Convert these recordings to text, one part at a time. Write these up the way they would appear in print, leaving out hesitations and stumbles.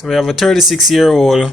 So we have a 36-year-old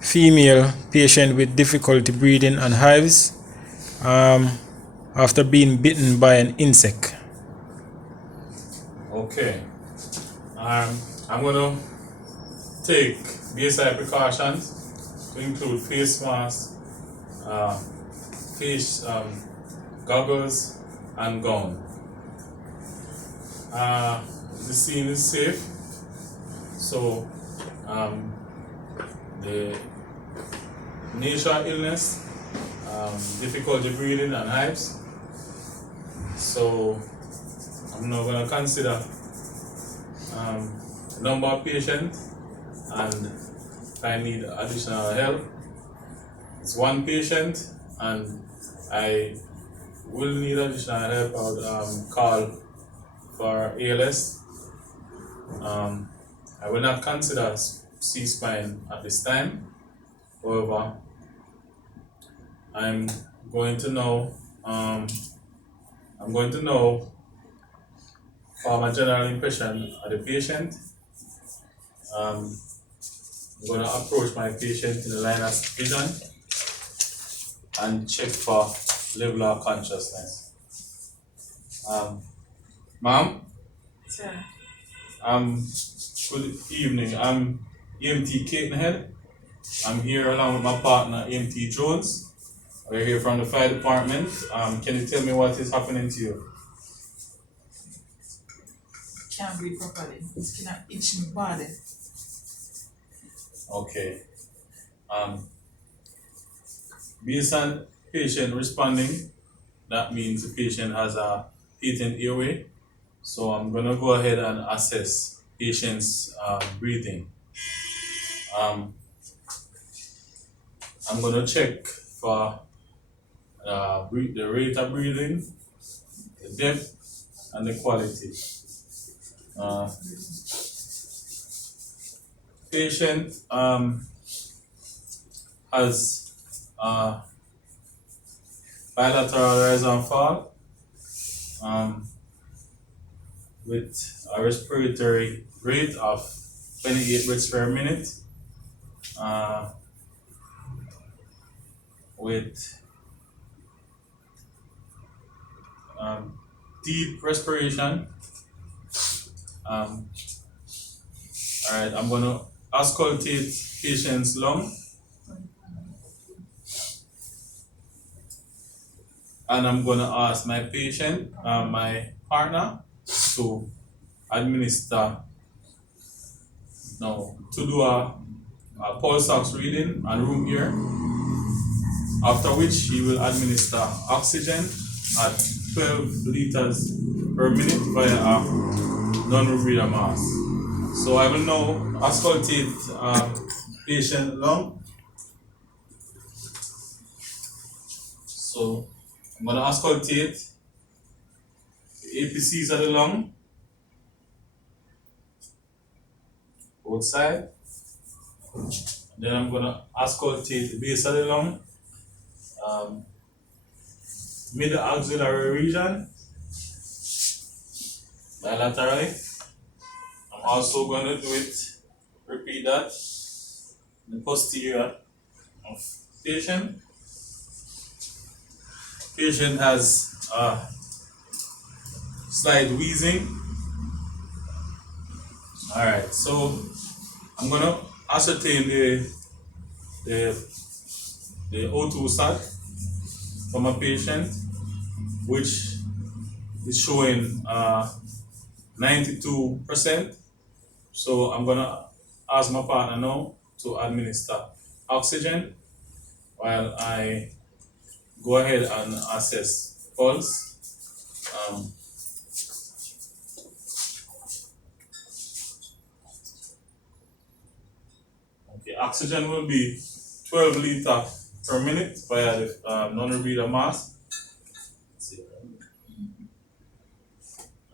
female patient with difficulty breathing and hives after being bitten by an insect. Okay. I'm gonna take basic precautions to include face mask, face goggles, and gown. The scene is safe, so the nature of illness, difficulty breathing and hives. So I'm not going to consider the number of patients and if I need additional help. It's one patient and I will need additional help. I would call for ALS. I will not consider C-spine at this time. However, I'm going to know for my general impression of the patient. I'm going to approach my patient in the line of vision and check for level of consciousness. Ma'am? Sir. Good evening. I'm EMT Catonhead. I'm here along with my partner EMT Jones. We're here from the fire department. Can you tell me what is happening to you? Can't breathe properly. It's kind of itching body. Okay. Based on patient responding, that means the patient has a patent airway. So I'm gonna go ahead and assess patient's breathing. I'm gonna check for the rate of breathing, the depth, and the quality. Patient has bilateral rise and fall with a respiratory rate of 28 breaths per minute with deep respiration. Alright, I'm gonna auscultate patient's lung and I'm gonna ask my patient, my partner, to administer to do a pulse ox reading and room air, after which he will administer oxygen at 12 liters per minute via a non-rebreather mask. So I will now auscultate patient lung. So I'm going to auscultate the APCs of the lung, both sides. Then I'm going to auscultate the base of the lung, middle axillary region, bilaterally. I'm also going to repeat that, the posterior of patient. Patient has slight wheezing. Alright, so I'm going to ascertain the O2 sat from a patient, which is showing 92%. So I'm gonna ask my partner now to administer oxygen while I go ahead and assess pulse. Okay, oxygen will be 12 liters per minute via the non-rebreather mask.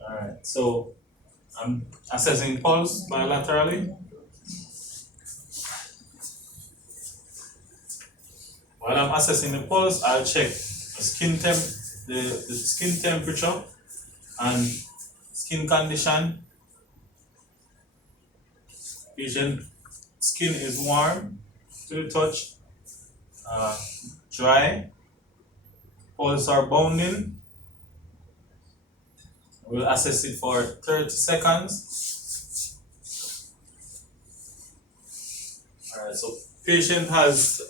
Alright, so I'm assessing pulse bilaterally. While I'm assessing the pulse, I'll check the skin temperature and skin condition. Patient skin is warm to the touch, dry, pulse are bounding. We'll assess it for 30 seconds. Alright, so patient has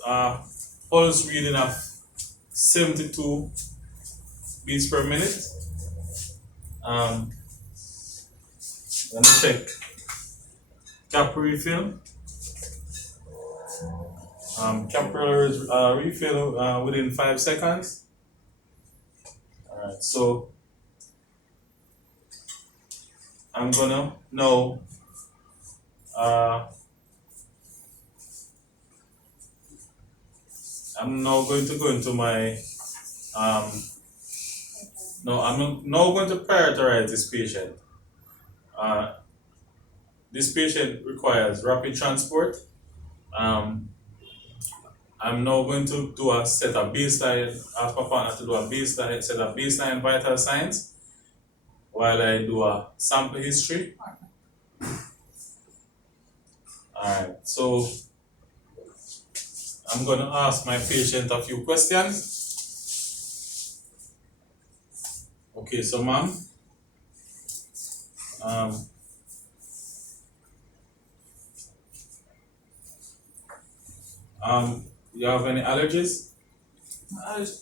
pulse reading of 72 beats per minute. Let me check capillary refill. Capillary refill within 5 seconds. Alright, so I'm gonna now I'm now going to go into my no, I'm now going to prioritize this patient. This patient requires rapid transport. I'm now going to do a set of baseline, ask my partner to do a baseline, set of baseline vital signs while I do a sample history. Alright, so I'm going to ask my patient a few questions. Okay, so ma'am, you have any allergies?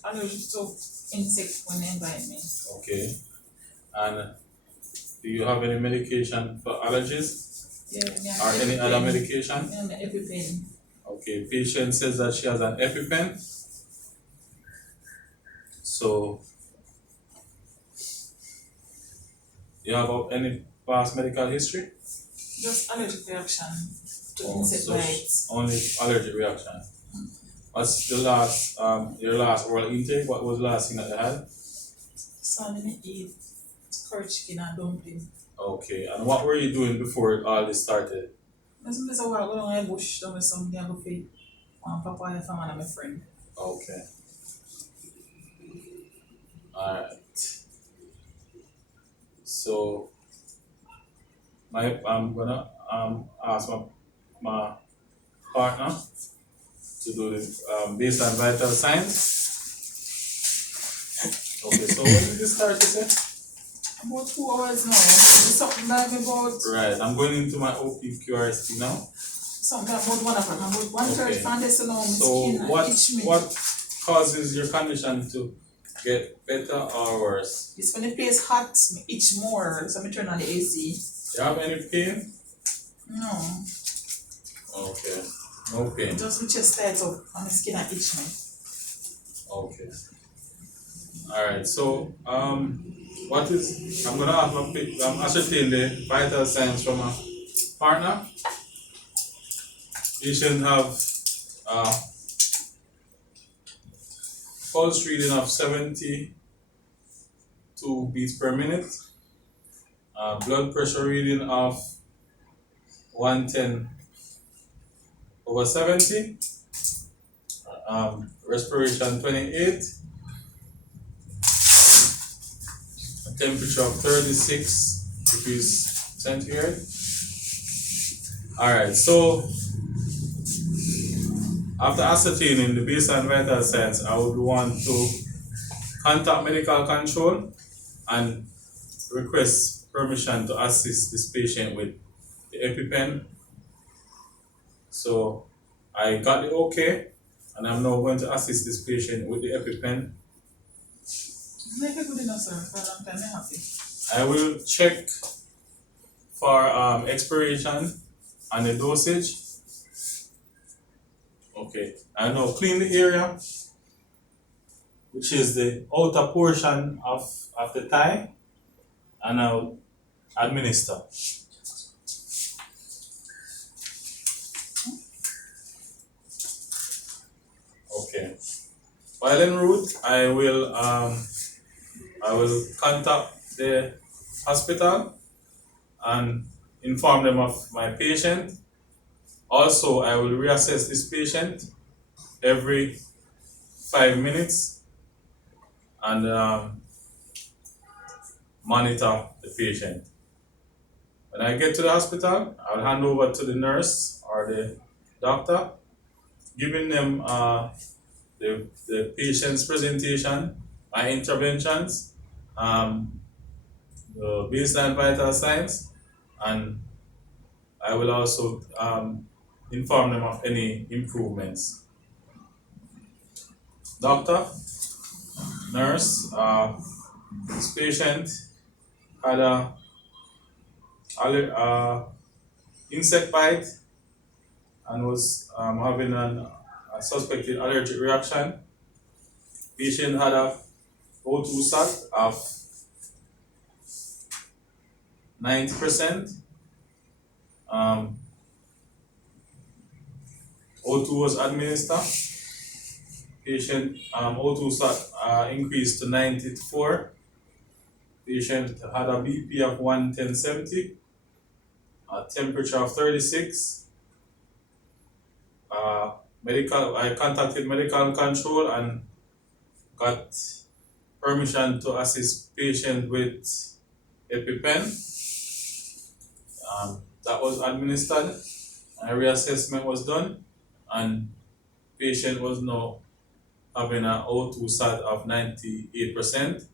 Allergic to insect when they invite me. Okay. And do you have any medication for allergies? Yeah, Or any other medication? Yeah, the EpiPen. Okay, patient says that she has an EpiPen. So, you have any past medical history? Just allergic reaction to Oh, insect so bites. only allergic reaction. What's the last, your last oral intake? What was the last thing that you had? So I'm gonna eat curry chicken and dumpling. Okay, and what were you doing before all this started? There's a while going on bush down with something I go feed papaya from one of my friend. Okay. Alright. So, I'm gonna ask my partner to do the baseline vital signs. Okay, so when did this start, you say? About 2 hours now. It's something like about Right, I'm going into my OPQRST now. something about 1 o'clock. About 1:30 Okay. from this alone, my So skin itch me. what causes your condition to get better or worse? It's when the place hot, me itch more. So I turn on the AC. You have any pain? No. Okay, no pain. Just my chest tight up and my skin itch me. Okay. Alright, so I'm gonna have ascertain the vital signs from a partner. Patient have pulse reading of 72 beats per minute, blood pressure reading of 110/70, respiration 28, a temperature of 36 degrees centigrade. Alright, so after ascertaining the baseline vital signs, I would want to contact medical control and request permission to assist this patient with the EpiPen. So I got the okay, and I'm now going to assist this patient with the EpiPen. Make it good enough, sir. For a long time, I'm happy. I will check for expiration and the dosage. Okay, I now clean the area, which is the outer portion of the thigh, and I'll administer. Okay. While en route, I will contact the hospital and inform them of my patient. Also, I will reassess this patient every 5 minutes and monitor the patient. When I get to the hospital, I'll hand over to the nurse or the doctor, giving them the patient's presentation, my interventions, the baseline vital signs, and I will also inform them of any improvements. Doctor, nurse, this patient had a insect bite and was having a suspected allergic reaction. Patient had a O2 sat of 90%. O2 was administered. Patient O2 sat increased to 94. Patient had a BP of 110/70, a temperature of 36. I contacted medical control and got permission to assist patient with EpiPen. That was administered. A reassessment was done, and patient was now having an O2 sat of 98%.